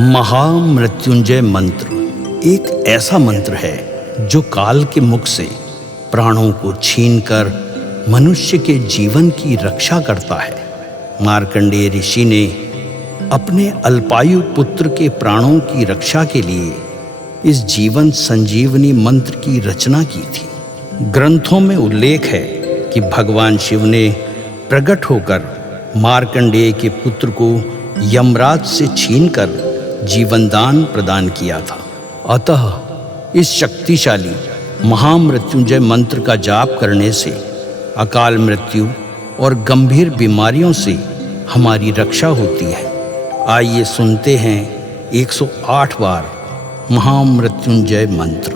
महामृत्युंजय मंत्र एक ऐसा मंत्र है जो काल के मुख से प्राणों को छीनकर मनुष्य के जीवन की रक्षा करता है। मार्कंडेय ऋषि ने अपने अल्पायु पुत्र के प्राणों की रक्षा के लिए इस जीवन संजीवनी मंत्र की रचना की थी। ग्रंथों में उल्लेख है कि भगवान शिव ने प्रकट होकर मार्कंडेय के पुत्र को यमराज से छीनकर जीवनदान प्रदान किया था। अतः इस शक्तिशाली महामृत्युंजय मंत्र का जाप करने से अकाल मृत्यु और गंभीर बीमारियों से हमारी रक्षा होती है। आइए सुनते हैं 108 बार महामृत्युंजय मंत्र।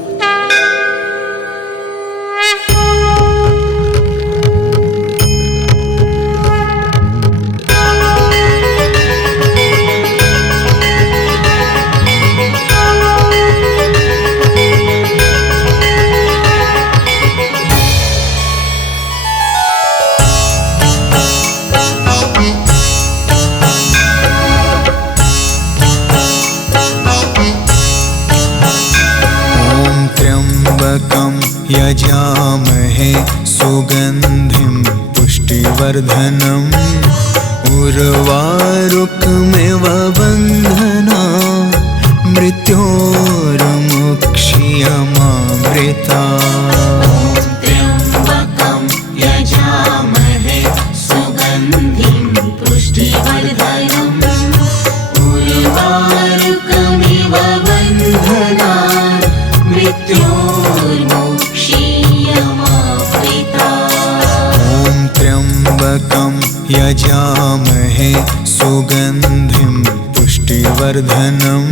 यजामहे सुगंधिं पुष्टिवर्धनम् उर्वारुकमिव बन्धना मृत्योर्मुक्षीयमामृता। त्र्यम्बकं यजामहे सुगन्धिं पुष्टिवर्धनम् उर्वारुकमिव बन्धना त्र्यम्बकं यजामहे सुगन्धिं पुष्टिवर्धनम्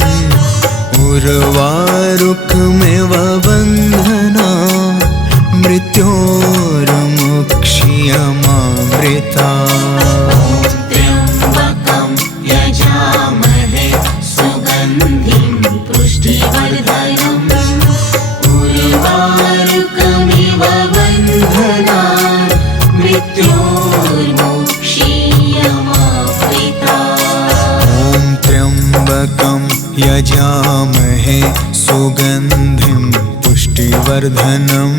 उर्वारुकमिव बन्धना मृत्योर्मुक्षीयमामृता। त्र्यम्बकं यजामहे सुगन्धिं पुष्टिवर्धनम् उर्वारुकमिव बन्धना मृत्योर्मुक्षीयमामृता। त्र्यम्बकं यजामहे सुगन्धिं पुष्टिवर्धनम्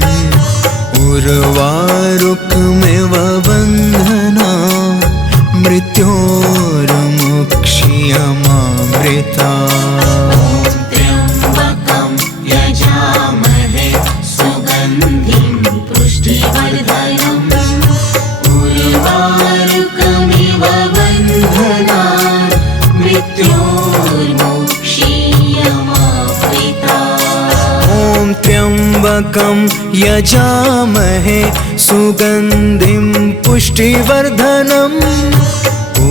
उर्वारुकमिव बन्धना मृत्योर्मुक्षीयमामृता। त्र्यम्बकं यजामहे सुगन्धिं पुष्टिवर्धनम् उर्वारुकमिव बन्धना मृत्योर्मुक्षीयमामृता। त्र्यम्बकं यजामहे सुगन्धिं पुष्टिवर्धनम्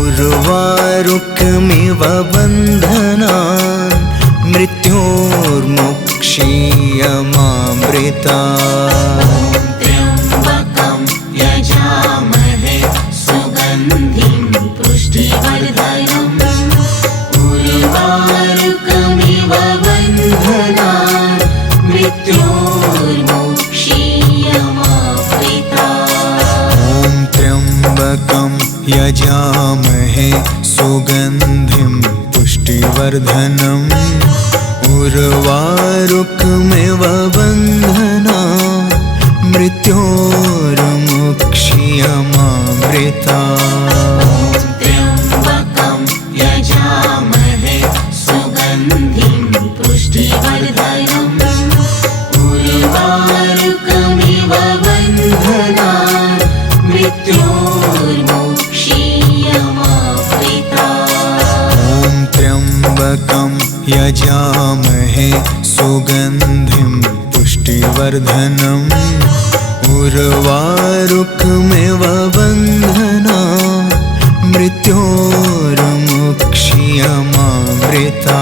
उर्वारुकमिव बन्धना मृत्योर्मुक्षीयमामृता। त्र्यम्बकं यजामहे सुगन्धिं पुष्टिवर्धनम् उर्वारुकमिव बन्धना मृत्योर्मुक्षीयमामृता। त्र्यम्बकं यजामहे सुगन्धिं पुष्टिवर्धनम् उर्वारुकमिव बन्धना मृत्योर्मुक्षीयमामृता। त्र्यम्बकं यजामहे सुगन्धिं पुष्टिवर्धनम् उर्वारुकमिव बन्धना मृत्योर्मुक्षीयमामृता। त्र्यम्बकं यजामहे सुगन्धिं पुष्टिवर्धनम् उर्वारुकमिव बन्धना मृत्योर्मुक्षीयमामृता।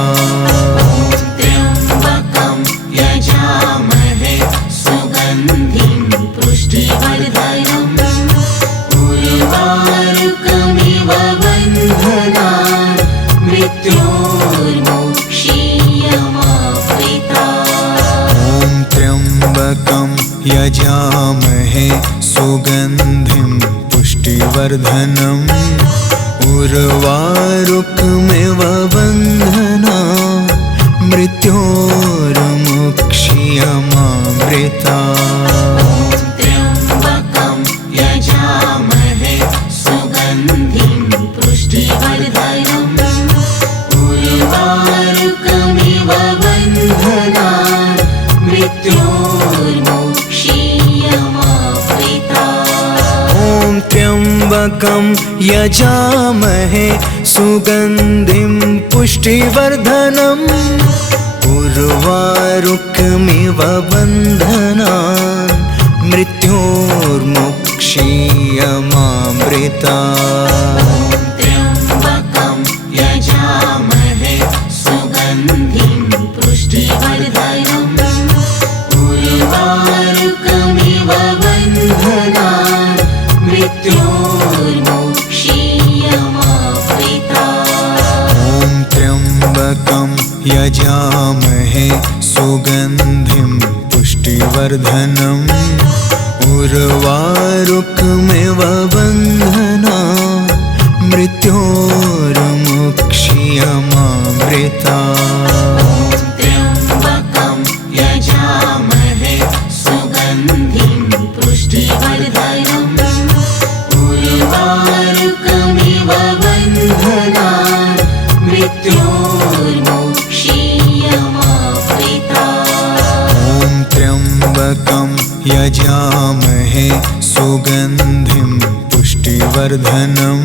त्र्यम्बकं यजामहे सुगन्धिं पुष्टिवर्धनम् उर्वारुकमिव बन्धना मृत्योर्मुक्षीयमामृता। त्र्यम्बकं यजामहे सुगन्धिं पुष्टिवर्धनम् उर्वारुकमिव बन्धना मृत्योर्मुक्षीयमामृता त्र्यम्बकं यजामहे सुगन्धिं पुष्टिवर्धनम् उर्वारुकमिव बन्धनान् मृत्योर्मुक्षीयमामृता ॐ त्र्यम्बकं यजामहे सुगन्धिं पुष्टिवर्धनम् उर्वारुकमिव बन्धनान् मृत्योर्मुक्षीयमामृता त्र्यम्बकं यजामहे सुगन्धिं पुष्टिवर्धनम् उर्वारुकमिव बन्धनान् मृत्योर्मुक्षीयमामृता ॐ त्र्यम्बकं यजामहे सुगन्धिं पुष्टिवर्धनम् उर्वारुकमिव बन्धनान् मृत्योर्मुक्षीयमामृता त्र्यम्बकं यजामहे सुगन्धिं पुष्टिवर्धनम् उर्वारुकमिव बन्धनान् मृत्योर्मुक्षीयमामृता ॐ त्र्यम्बकं यजामहे सुगन्धिं पुष्टिवर्धनम्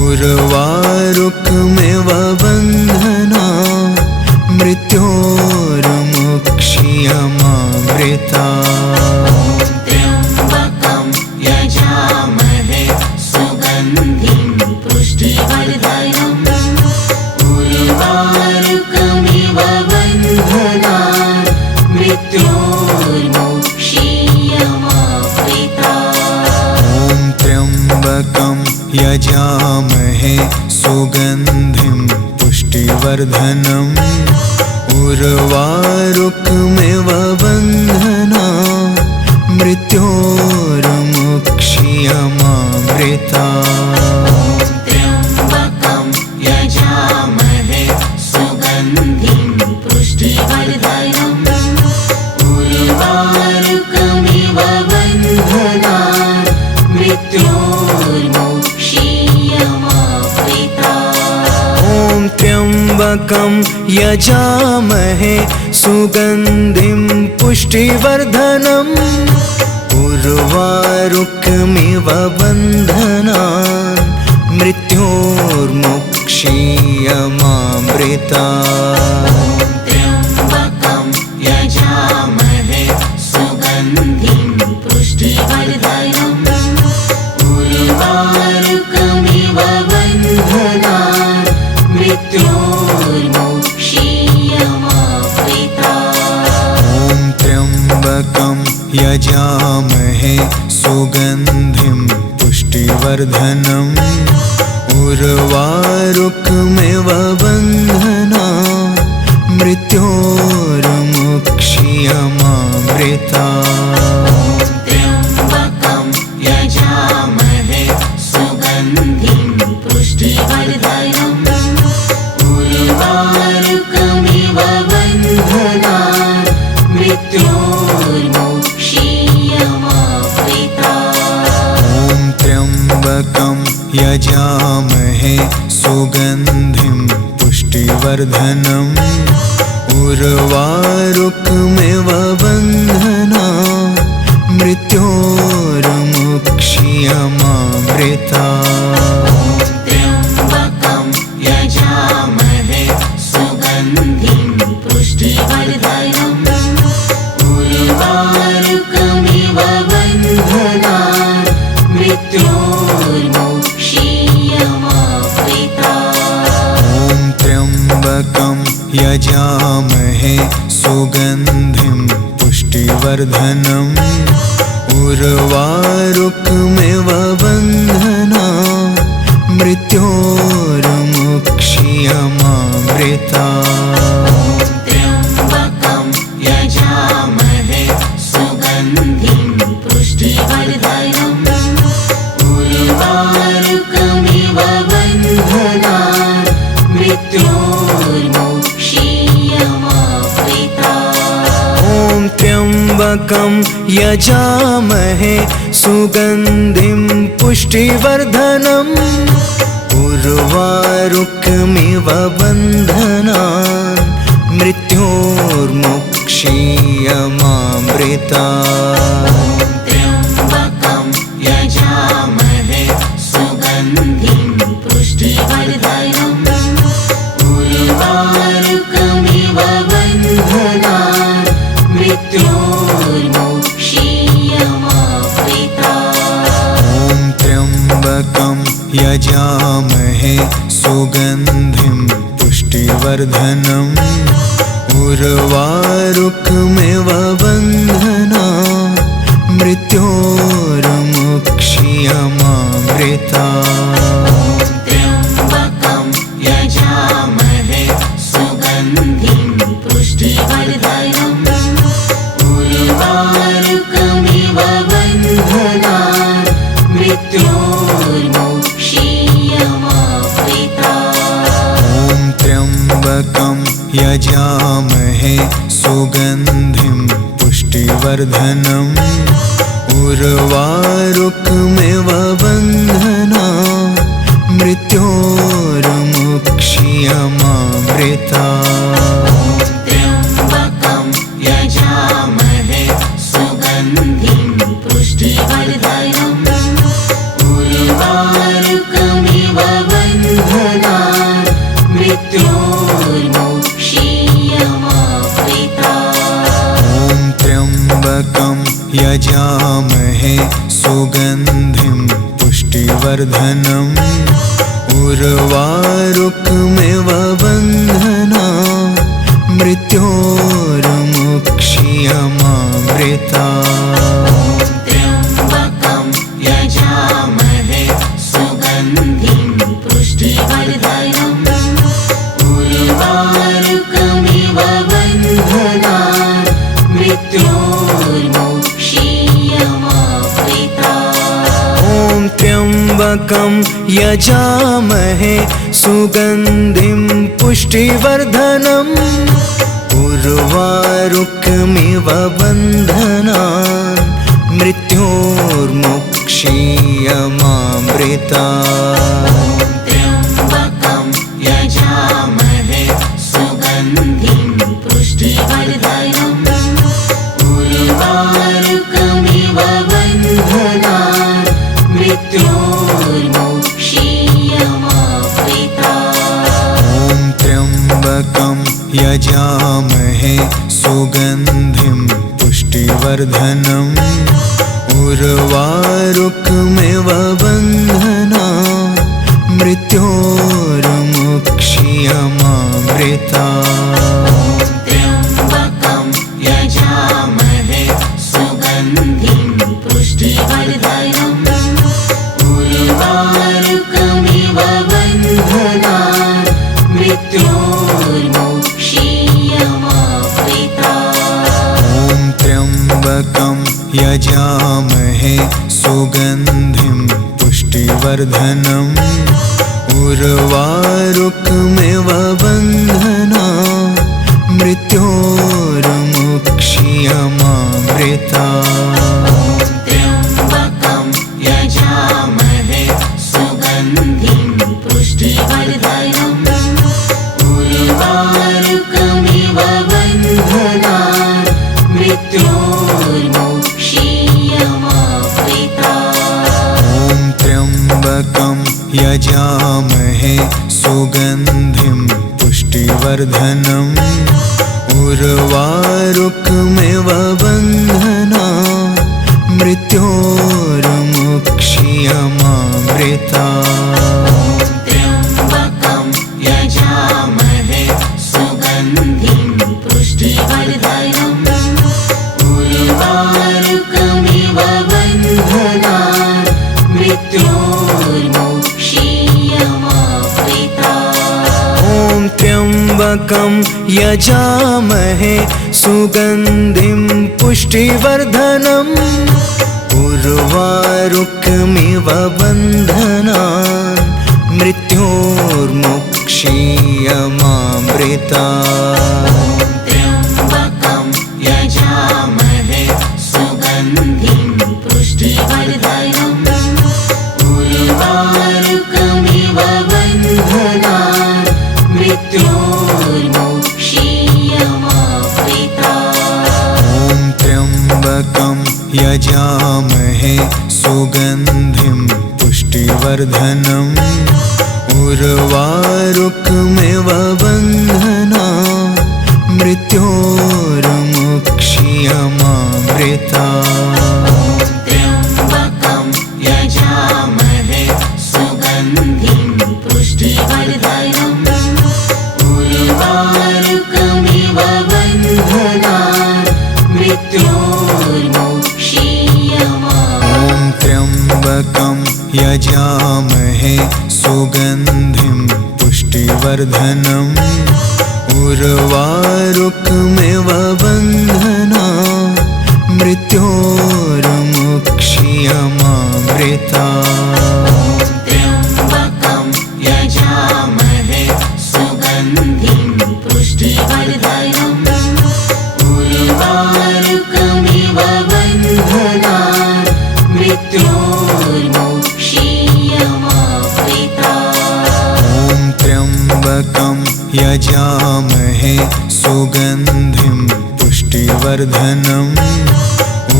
उर्वारुकमिव बन्धनान् मृत्योर्मुक्षीयमामृता त्र्यम्बकं यजामहे सुगन्धिं पुष्टिवर्धनम् उर्वारुकमिव बन्धनान् मृत्योर्मुक्षीयमामृता ॐ त्र्यम्बकं यजामहे सुगन्धिं पुष्टिवर्धनम् उर्वारुकमिव बन्धनान् मृत्योर्मुक्षीयमामृता त्र्यम्बकं यजामहे सुगन्धिं पुष्टिवर्धनम् उर्वारुकमिव बन्धनान् मृत्योर्मुक्षीयमामृता ॐ त्र्यम्बकं यजामहे सुगन्धिं पुष्टिवर्धनम् उर्वारुकमिव बन्धनान् मृत्योर्मुक्षीयमामृता त्र्यम्बकं यजामहे सुगन्धिं पुष्टिवर्धनम् उर्वारुकमिव बन्धनान् मृत्योर्मुक्षीयमामृता ॐ त्र्यम्बकं यजामहे सुगन्धिं पुष्टिवर्धनम् उर्वारुकमिव बन्धनान् मृत्योर्मुक्षीयमामृता त्र्यम्बकं यजामहे सुगन्धिं पुष्टिवर्धनम् उर्वारुकमिव बन्धनान् मृत्योर्मुक्षीयमामृता ॐ त्र्यम्बकं यजामहे सुगन्धिं पुष्टिवर्धनम् उर्वारुकमिव बन्धनान् मृत्योर्मुक्षीयमामृता त्र्यम्बकं यजामहे सुगन्धिं पुष्टिवर्धनम् उर्वारुकमिव बन्धनान् मृत्योर्मुक्षीयमामृता ॐ त्र्यम्बकं यजामहे सुगन्धिं पुष्टिवर्धनम् उर्वारुकमिव बन्धनान् मृत्योर्मुक्षीयमामृता त्र्यम्बकं यजामहे सुगन्धिं पुष्टिवर्धनम् उर्वारुकमिव त्र्यम्बकं यजामहे सुगन्धिं पुष्टिवर्धनम् उर्वारुकमिव बन्धनान् मृत्योर्मुक्षीयमामृतात्। त्र्यम्बकं यजामहे सुगन्धिं पुष्टिवर्धनम् उर्वारुकमिव बन्धनान् मृत्योर्मुक्षीयमामृतात्। ॐ त्र्यम्बकं यजामहे सुगन्धिं पुष्टिवर्धनम् उर्वारुकमिव बन्धनान् मृत्योर्मुक्षीयमामृतात्। त्र्यम्बकं यजामहे सुगन्धिं पुष्टिवर्धनम् उर्वारुकमिव बन्धनान् मृत्योर्मुक्षीयमामृतात्। ॐ त्र्यम्बकं यजामहे सुगन्धिं पुष्टिवर्धनम् उर्वारुकमिव बन्धनान् मृत्योर्मुक्षीयमामृतात्। त्र्यम्बकं यजामहे सुगन्धिं पुष्टिवर्धनम् उर्वारुकमिव बन्धनान् मृत्योर्मुक्षीयमामृतात्। ॐ त्र्यम्बकं यजामहे सुगन्धिं पुष्टिवर्धनम् उर्वारुकमिव बन्धनान् मृत्योर्मुक्षीयमामृतात्। त्र्यम्बकं यजामहे सुगन्धिं पुष्टिवर्धनम् उर्वारुकमिव बन्धनान् मृत्योर्मुक्षीयमामृतात्। ॐ त्र्यम्बकं यजामहे सुगन्धिं पुष्टिवर्धनम् उर्वारुकमिव बन्धनान् मृत्योर्मुक्षीयमामृतात्। त्र्यम्बकं यजामहे सुगन्धिं पुष्टिवर्धनम् उर्वारुकमिव बन्धनान् मृत्योर्मुक्षीयमामृतात्। ॐ त्र्यम्बकं यजामहे सुगन्धिं पुष्टिवर्धनम् उर्वारुकमिव बन्धनान् मृत्योर्मुक्षीयमामृतात्। त्र्यम्बकं यजामहे सुगन्धिं पुष्टिवर्धनम् उर्वारुकमिव बन्धनान् मृत्योर्मुक्षीयमामृतात्। ॐ त्र्यम्बकं यजामहे सुगन्धिं पुष्टिवर्धनम् उर्वारुकमिव बन्धनान् मृत्योर्मुक्षीयमामृतात्। त्र्यम्बकं यजामहे सुगन्धिं पुष्टिवर्धनम् उर्वारुकमिव बन्धनान् मृत्योर्मुक्षीयमामृतात्। ॐ त्र्यम्बकं यजामहे सुगन्धिं पुष्टिवर्धनम् उर्वारुकमिव बन्धनान् मृत्योर्मुक्षीयमामृतात्। त्र्यम्बकं यजामहे सुगन्धिं पुष्टिवर्धनम् उर्वारुकमिव बन्धनान् मृत्योर्मुक्षीयमामृतात्। ॐ त्र्यम्बकं यजामहे सुगन्धिं पुष्टिवर्धनम् उर्वारुकमिव बन्धनान् मृत्योर्मुक्षीयमामृतात्। त्र्यम्बकं यजामहे पुष्टिवर्धनम् उर्वारुकमिव बन्धना मृत्योर्मुक्षीयमामृता त्र्यम्बकं यजामहे सुगन्धिं पुष्टिवर्धनम् उर्वारुकमिव बन्धनान् मृत्योर्मुक्षीयमामृता। ॐ त्र्यम्बकं यजामहे सुगन्धिं पुष्टिवर्धनम् उर्वारुकमिव बन्धना मृत्योर्मुक्षीयमामृता त्र्यम्बकं यजामहे सुगन्धिं पुष्टिवर्धनम् उर्वारुकमिव बन्धनान् मृत्योर्मुक्षीयमामृता। ॐ त्र्यम्बकं यजामहे सुगन्धिं पुष्टिवर्धनम्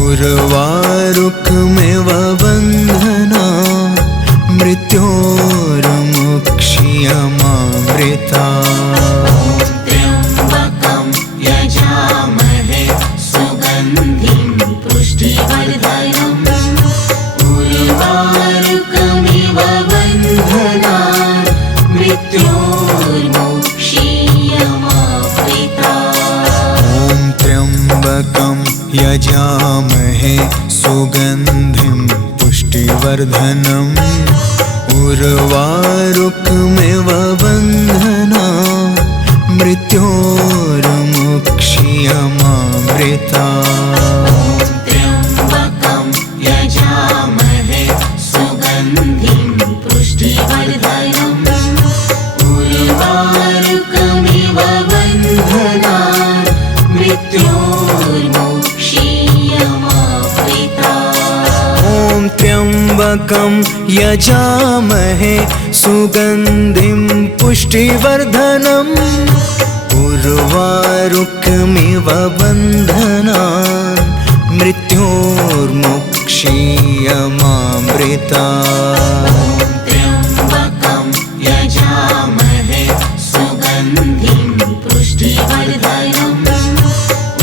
उर्वारुकमिव बन्धना मृत्योर्मुक्षीयमामृता त्र्यम्बकं यजामहे सुगन्धिं पुष्टिवर्धनम् उर्वारुकमिव बन्धनान् मृत्योर्मुक्षीयमामृता। ॐ त्र्यम्बकं यजामहे सुगन्धिं पुष्टिवर्धनम् उर्वारुकमिव बन्धना मृत्योर्मुक्षीयमामृता त्र्यम्बकं यजामहे सुगन्धिं पुष्टिवर्धनम् उर्वारुकमिव बन्धनान् मृत्योर्मुक्षीयमामृता। ॐ त्र्यम्बकं यजामहे सुगन्धिं पुष्टिवर्धनम् उर्वारुकमिव बन्धनान् मृत्योर्मुक्षीयमामृता त्र्यम्बकं यजामहे सुगन्धिं पुष्टिवर्धनम्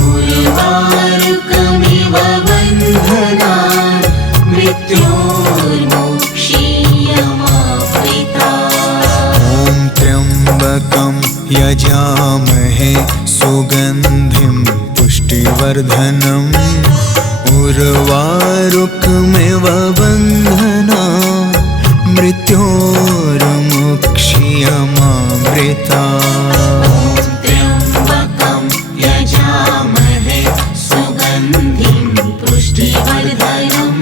उर्वारुकमिव बन्धनान् मृत्योर्मुक्षीयमामृता। ॐ त्र्यम्बकं यजामहे सुगन्धिं पुष्टिवर्धनम् उर्वारुकमिव बन्धना मृत्योर्मुक्षीयमामृता त्र्यम्बकं यजामहे सुगन्धिं पुष्टिवर्धनम्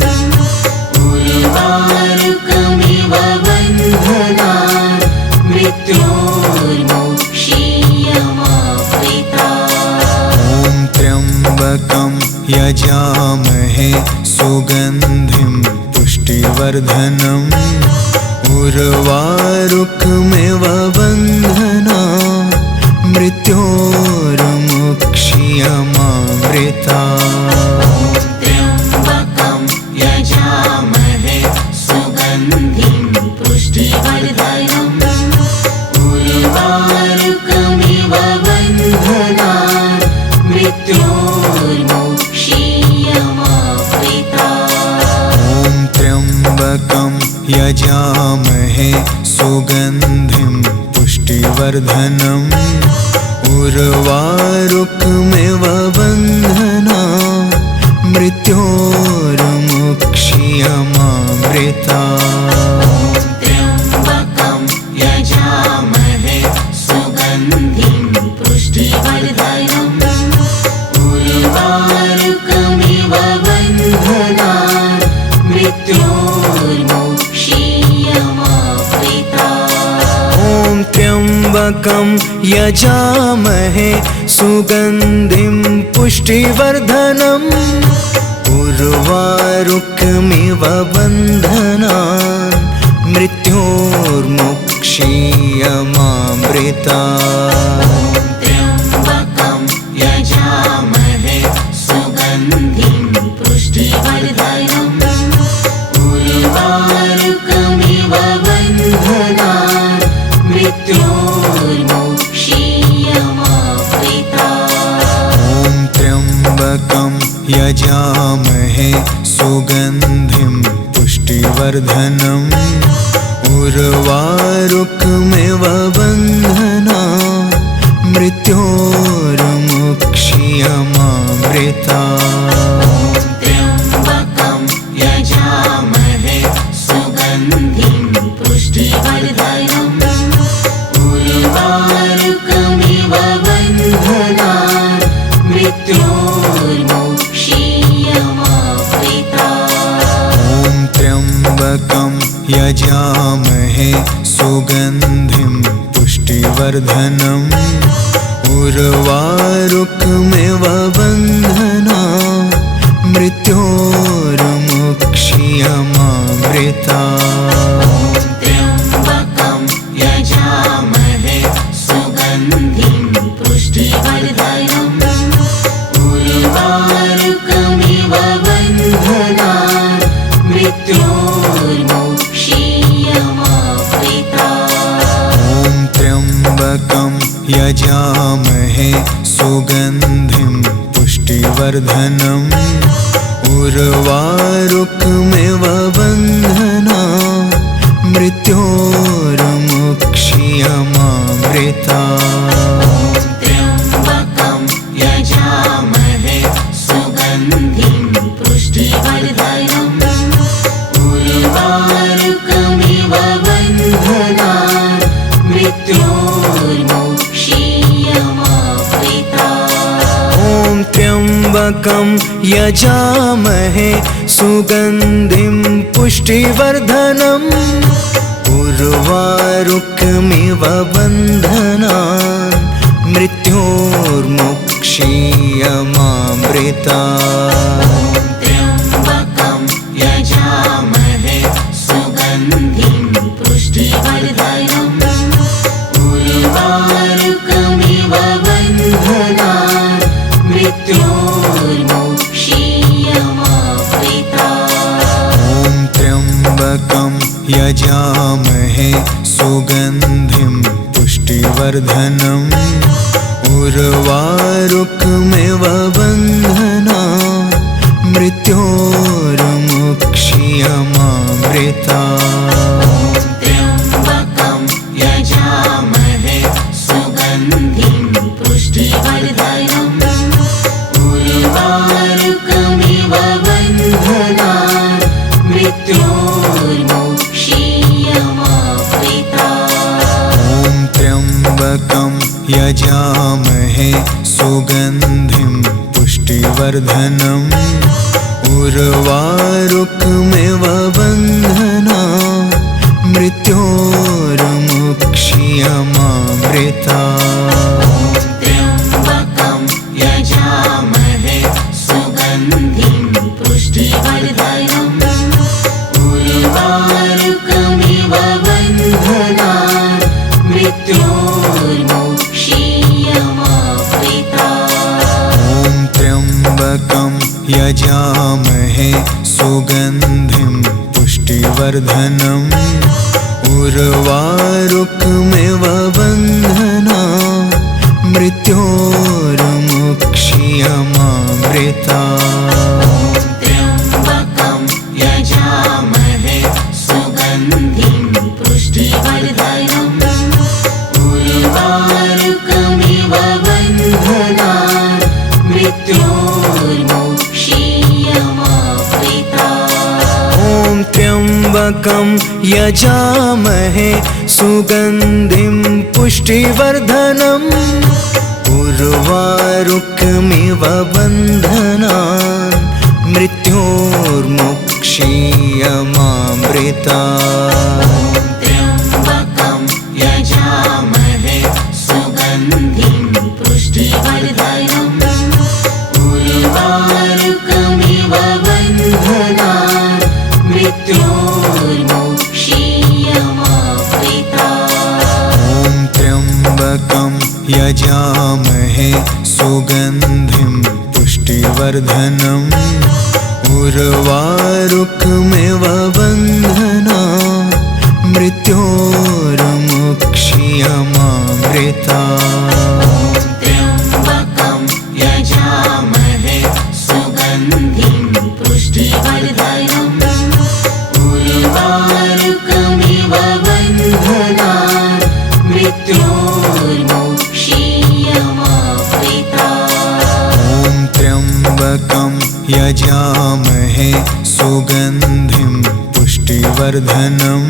उर्वारुकमिव बन्धनान् मृत्योर्मुक्षीयमामृता। ॐ त्र्यम्बकं यजामहे सुगन्धिं पुष्टिवर्धनम् उर्वारुकमिव बन्धना मृत्योर्मुक्षीयमामृता त्र्यम्बकं यजामहे सुगन्धिं पुष्टिवर्धनम् उर्वारुकमिव बन्धनान् मृत्योर्मुक्षीयमामृता। ॐ त्र्यम्बकं यजामहे सुगन्धिं पुष्टिवर्धनम् उर्वारुकमिव बन्धना मृत्योर्मुक्षीयमामृता त्र्यम्बकं यजामहे सुगन्धिं पुष्टिवर्धनम् उर्वारुकमिव बन्धनान् मृत्योर्मुक्षीयमामृता। ॐ त्र्यम्बकं यजामहे सुगन्धिं पुष्टिवर्धनम् उर्वारुकमिव बन्धनान् मृत्योर्मुक्षीयमामृता त्र्यम्बकं यजामहे सुगन्धिं पुष्टिवर्धनम् उर्वारुकमिव मृत्योर्मुक्षीयमामृता। ॐ त्र्यम्बकं यजामहे सुगन्धिं पुष्टिवर्धनम् उर्वारुकमिव बन्धनान् मृत्योर्मुक्षीयमामृता। त्र्यम्बकं यजामहे सुगन्धिं पुष्टिवर्धनम् उर्वारुकमिव बन्धनान् मृत्योर्मुक्षीयमामृता। ॐ त्र्यम्बकं यजामहे सुगन्धिं पुष्टिवर्धनम् उर्वारुकमिव बन्धनान् मृत्योर्मुक्षीयमामृता। त्र्यम्बकं यजामहे सुगन्धिं पुष्टिवर्धनम् उर्वारुकमिव बन्धनान् मृत्योर्मुक्षीयमामृता। ॐ त्र्यम्बकं यजामहे सुगन्धिं पुष्टिवर्धनम् उर्वारुकमिव बन्धनान् मृत्योर्मुक्षीयमामृता। त्र्यम्बकं यजामहे सुगन्धिं पुष्टिवर्धनम् उर्वारुकमिव बन्धनान् मृत्योर्मुक्षीयमामृता। ॐ त्र्यम्बकं यजामहे सुगन्धिं पुष्टिवर्धनम् उर्वारुकमिव बन्धनान् मृत्योर्मुक्षीयमामृता। त्र्यम्बकं यजामहे सुगन्धिं पुष्टिवर्धनम् उर्वारुकमिव बन्धनान् मृत्योर्मुक्षीयमामृता। ॐ त्र्यम्बकं यजामहे सुगन्धिं पुष्टिवर्धनम् उर्वारुकमिव बन्धनान् मृत्योर्मुक्षीयमामृता। त्र्यम्बकं यजामहे सुगन्धिं पुष्टिवर्धनम् उर्वारुकमिव बन्धनान् मृत्योर्मुक्षीयमामृता। ॐ त्र्यम्बकं यजामहे सुगन्धिं पुष्टिवर्धनम् उर्वारुकमिव बन्धनान् मृत्योर्मुक्षीयमामृता। त्र्यम्बकं यजामहे सुगन्धिं पुष्टिवर्धनम् उर्वारुकमिव बन्धनान् मृत्योर्मुक्षीयमामृता। ॐ त्र्यम्बकं यजामहे सुगन्धिं पुष्टिवर्धनम् उर्वारुकमिव बन्धनान् मृत्योर्मुक्षीयमामृता। त्र्यम्बकं यजामहे सुगन्धिं पुष्टिवर्धनम् उर्वारुकमिव बन्धनान् मृत्योर्मुक्षीयमामृता। ॐ त्र्यम्बकं यजामहे सुगन्धिं पुष्टिवर्धनम् उर्वारुकमिव बन्धनान् मृत्योर्मुक्षीयमामृता। त्र्यम्बकं यजामहे सुगन्धिं पुष्टिवर्धनम् उर्वारुकमिव बन्धनान् मृत्योर्मुक्षीयमामृता। ॐ त्र्यम्बकं यजामहे सुगन्धिं पुष्टिवर्धनम् उर्वारुकमिव बन्धनान् मृत्योर्मुक्षीयमामृता। मृत्योर्मुक्षीयमामृता। ॐ त्र्यम्बकं यजामहे सुगन्धिं पुष्टिवर्धनम्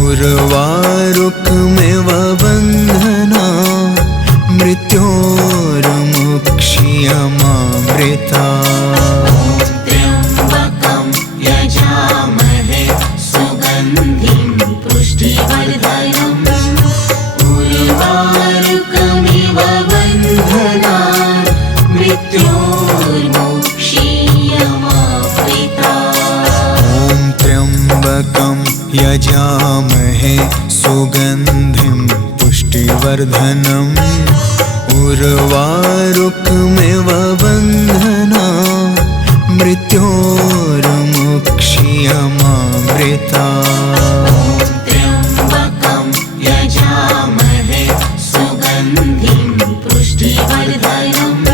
उर्वारुकमिव बन्धनान् मृत्योर्मुक्षीयमामृता। त्र्यम्बकं यजामहे सुगन्धिं पुष्टिवर्धनम् उर्वारुकमिव बन्धनान् मृत्योर्मुक्षीयमामृता। ॐ त्र्यम्बकं यजामहे सुगन्धिं पुष्टिवर्धनम् उर्वारुकमिव बन्धनान् मृत्योर्मुक्षीयमामृता। त्र्यम्बकं यजामहे सुगन्धिं पुष्टिवर्धनम्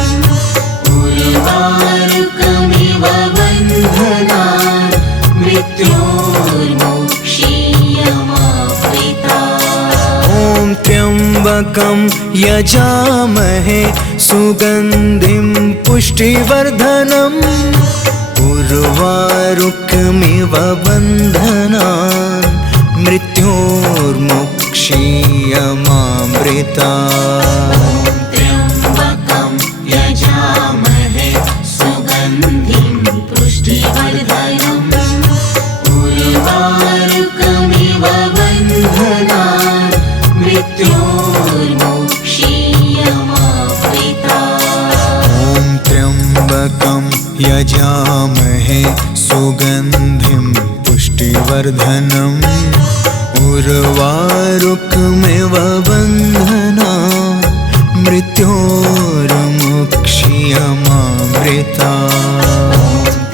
उर्वारुकमिव बन्धनान् मृत्योर्मुक्षीयमामृता। ॐ त्र्यम्बकं यजामहे सुगन्धिं पुष्टिवर्धनम् उर्वारुकमिव बन्धनान् मृत्योर्मुक्षीयमामृता। त्र्यम्बकं यजामहे सुगन्धिं पुष्टिवर्धनम् उर्वारुकमिव बन्धनान् मृत्योर्मुक्षीयमामृता। ॐ त्र्यम्बकं यजामहे सुगन्धिं पुष्टिवर्धनम् उर्वारुकमिव बन्धनान् मृत्योर्मुक्षीयमामृता।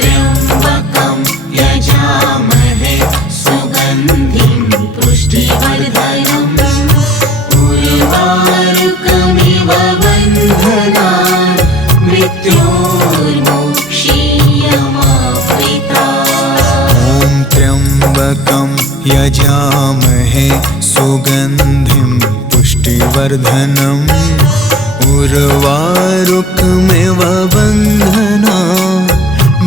त्र्यम्बकं यजामहे सुगन्धिं पुष्टिवर्धनम् उर्वारुकमिव बन्धनान् मृत्योर्मुक्षीयमामृता। ॐ त्र्यम्बकं यजामहे सुगन्धिं पुष्टिवर्धनम् उर्वारुकमिव बन्धनान्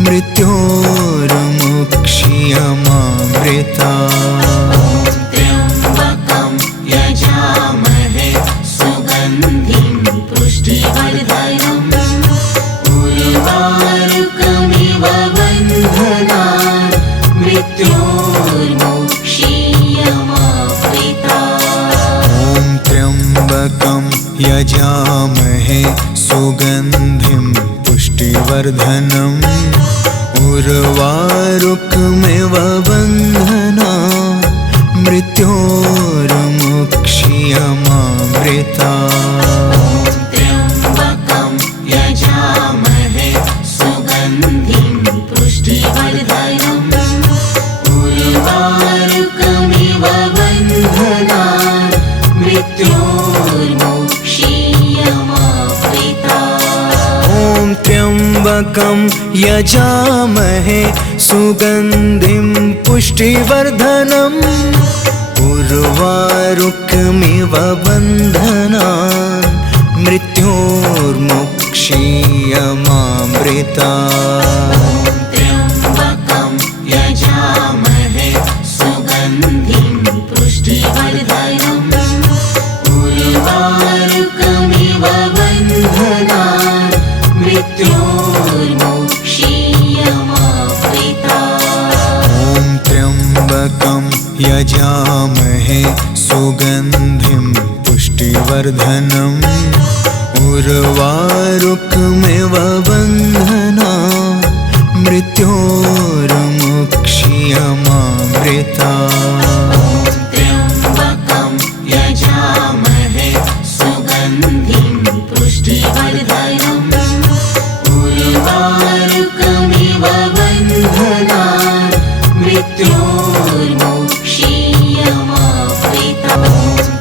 मृत्योर्मुक्षीयमामृता। त्र्यम्बकं यजामहे सुगन्धिं पुष्टिवर्धनम् उर्वारुकमिव बन्धनान् मृत्योर्मुक्षीयमामृता। ॐ त्र्यम्बकं यजामहे सुगन्धिं पुष्टिवर्धनम् उर्वारुकमिव बन्धनान् मृत्योर्मुक्षीयमामृता। त्र्यम्बकं यजामहे सुगन्धिं पुष्टिवर्धनम् उर्वारुकमिव बन्धनान् मृत्योर्मुक्षीयमामृता। ॐ त्र्यम्बकं यजामहे सुगन्धिं पुष्टिवर्धनम् उर्वारुकमिव बन्धनान् मृत्योर्मुक्षीयमामृता। त्र्यम्बकं यजामहे सुगन्धिं पुष्टिवर्धनम् उर्वारुकमिव बन्धनान् मृत्योर्मुक्षीयमामृता। ॐ त्र्यम्बकं यजामहे सुगन्धिं पुष्टिवर्धनम् उर्वारुकमिव बन्धनान् मृत्योर्मुक्षीयमामृता। त्र्यम्बकं यजामहे सुगन्धिं पुष्टिवर्धनम् उर्वारुकमिव बन्धनान् मृत्योर्मुक्षीयमामृता।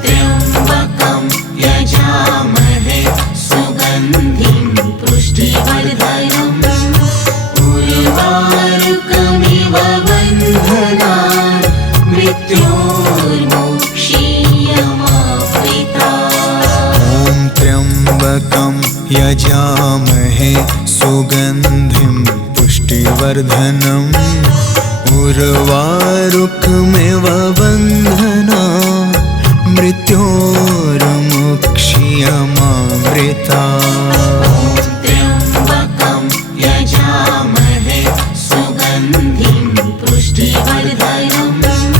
त्र्यम्बकं यजामहे सुगन्धिं पुष्टिवर्धनम् उर्वारुकमिव बन्धनान् मृत्योर्मुक्षीयमामृता। यजामहे सुगन्धिं पुष्टिवर्धनम् उर्वारुकमिव बन्धनात् मृत्योर्मुक्ष्यमामृतात्। त्र्यम्बकं यजामहे सुगन्धिं पुष्टिवर्धनम्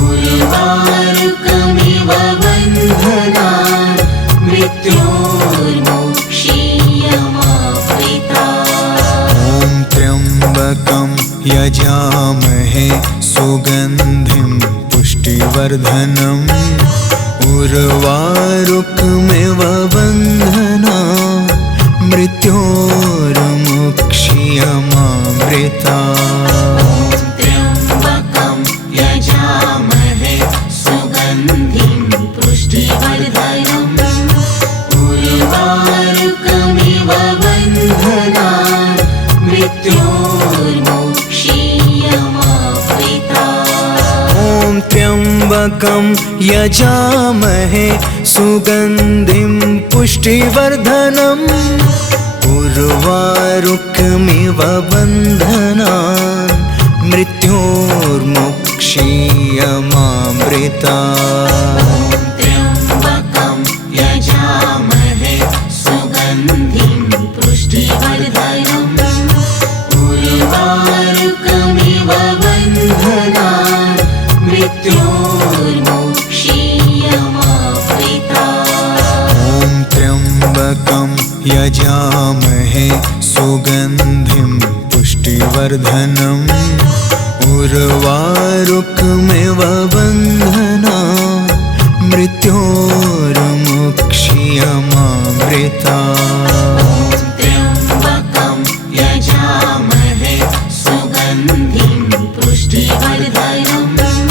उर्वारुकमिव बन्धनात् मृत्योर्मुक्ष्यमामृतात्। ॐ त्र्यम्बकं यजामहे सुगन्धिं पुष्टिवर्धनम् उर्वारुकमिव बन्धनात् मृत्योर्मुक्ष्यमामृतात्। त्र्यम्बकं यजामहे सुगन्धिं पुष्टिवर्धनम् उर्वारुकमिव बन्धनात् मृत्योर्मुक्ष्यमामृतात्। ॐ त्र्यम्बकं यजामहे सुगन्धिं पुष्टिवर्धनम् उर्वारुकमिव बन्धनात् मृत्योर्मुक्ष्यमामृतात्। त्र्यम्बकं यजामहे सुगन्धिं पुष्टिवर्धनम् उर्वारुकमिव बन्धनात् मृत्योर्मुक्ष्यमामृतात्। ॐ त्र्यम्बकं यजामहे सुगन्धिं पुष्टिवर्धनम् उर्वारुकमिव बन्धनात् मृत्योर्मुक्ष्यमामृतात्। त्र्यम्बकं यजामहे सुगन्धिं पुष्टिवर्धनम्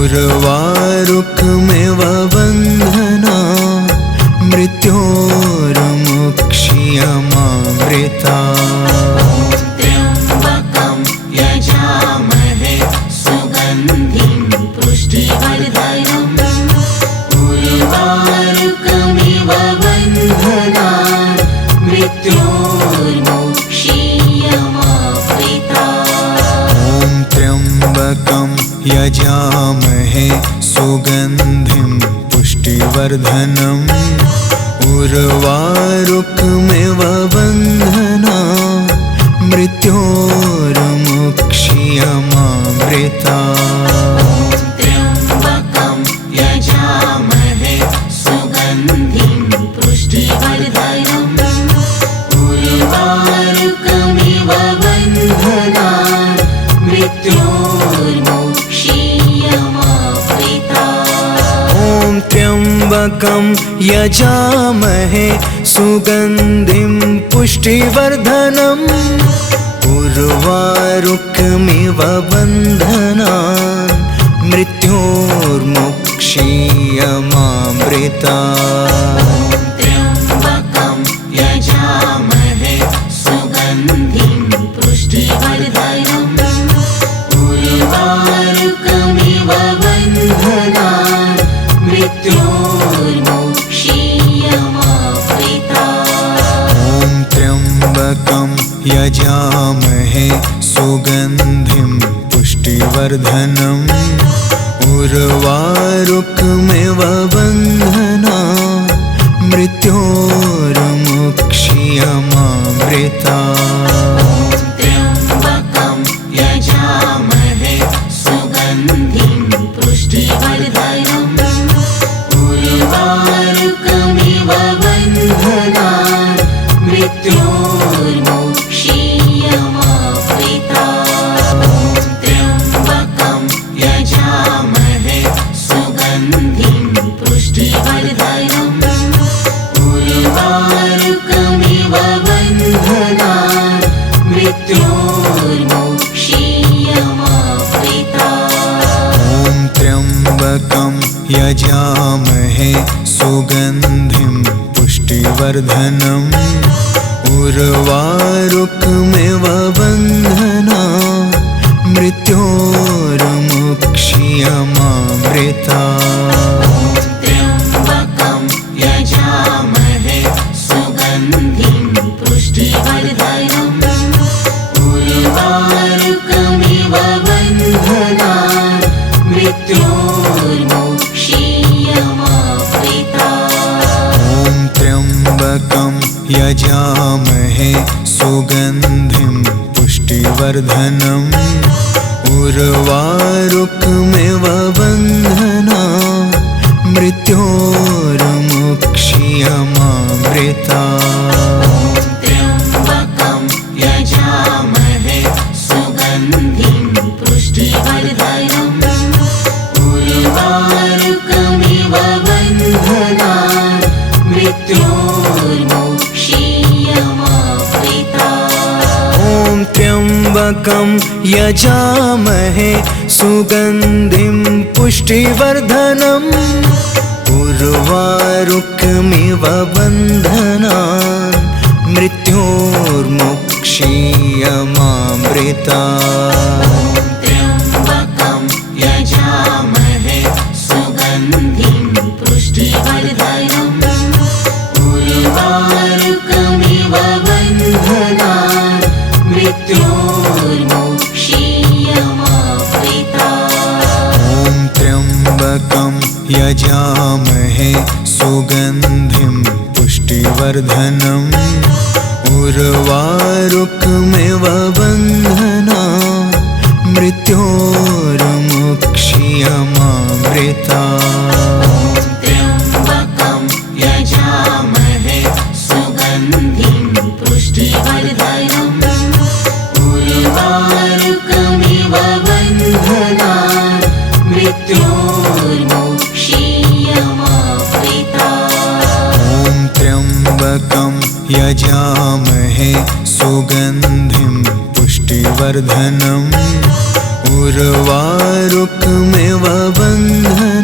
उर्वारुकमिव बन्धनात् मृत्योर्मुक्ष्यमामृतात्। ॐ त्र्यम्बकं यजामहे सुगन्धिं पुष्टिवर्धनम् उर्वारुकमिव बन्धनात् मृत्योर्मुक्ष्यमामृतात्। त्र्यम्बकं यजामहे सुगन्धिं पुष्टिवर्धनम् उर्वारुकमिव बन्धनात् मृत्योर्मुक्ष्यमामृतात्। ॐ त्र्यम्बकं यजामहे सुगन्धिं पुष्टिवर्धनम् उर्वारुकमिव बन्धनात् मृत्योर्मुक्ष्यमामृतात्। त्र्यम्बकं यजामहे सुगन्धिं पुष्टिवर्धनम् उर्वारुकमिव बन्धनात् मृत्योर्मुक्ष्यमामृतात्। ॐ त्र्यम्बकं यजामहे सुगन्धिं पुष्टिवर्धनम् उर्वारुकमिव बन्धनात् मृत्योर्मुक्ष्यमामृतात्। त्र्यम्बकं यजामहे सुगन्धिं पुष्टिवर्धनम् उर्वारुकमिव बन्धनात् मृत्योर्मुक्ष्यमामृतात्। ॐ त्र्यम्बकं यजामहे सुगन्धिं पुष्टिवर्धनम् उर्वारुकमिव बन्धनात् मृत्योर्मुक्ष्यमामृतात्। त्र्यम्बकं यजामहे सुगन्धिं पुष्टिवर्धनम् उर्वारुकमिव बन्धनात् मृत्योर्मुक्ष्यमामृतात्। त्र्यम्बकं यजामहे सुगन्धिं पुष्टिवर्धनम् उर्वारुकमिव बन्धनात् मृत्योर्मुक्ष्यमामृतात्। त्र्यम्बकं यजामहे सुगन्धिं पुष्टिवर्धनम् उर्वारुकमिव बन्धनान् मृत्योर्मुक्ष्यमामृतात्। त्र्यम्बकं यजामहे सुगन्धिं पुष्टिवर्धनम् उर्वारुकमिव बन्धनान् मृत्योर्मुक्ष्यमामृतात्। ॐ त्र्यम्बकं यजामहे सुगन्धिं पुष्टिवर्धनम् उर्वारुकमिव बन्धनान् मृत्योर्मुक्ष्यमामृतात्। त्र्यम्बकं यजामहे सुगन्धिं पुष्टिवर्धनम् उर्वारुकमिव बन्धनान् मृत्योर्मुक्ष्यमामृतात्। ॐ त्र्यम्बकं यजामहे सुगन्धिं पुष्टिवर्धनम् उर्वारुकमिव बन्धनान् मृत्योर्मुक्ष्यमामृतात्। त्र्यम्बकं यजामहे सुगन्धिं पुष्टिवर्धनम् उर्वारुकमिव बन्धनान् मृत्योर्मुक्ष्यमामृतात्। ॐ त्र्यम्बकं यजामहे सुगन्धिं पुष्टिवर्धनम् उर्वारुकमिव बन्धनान् मृत्योर्मुक्ष्यमामृतात्। त्र्यम्बकं यजामहे सुगन्धिं पुष्टिवर्धनम् उर्वारुकमिव बन्धनान् मृत्योर्मुक्ष्यमामृतात्। ॐ त्र्यम्बकं यजामहे सुगन्धिं पुष्टिवर्धनम् उर्वारुकमिव बन्धनान्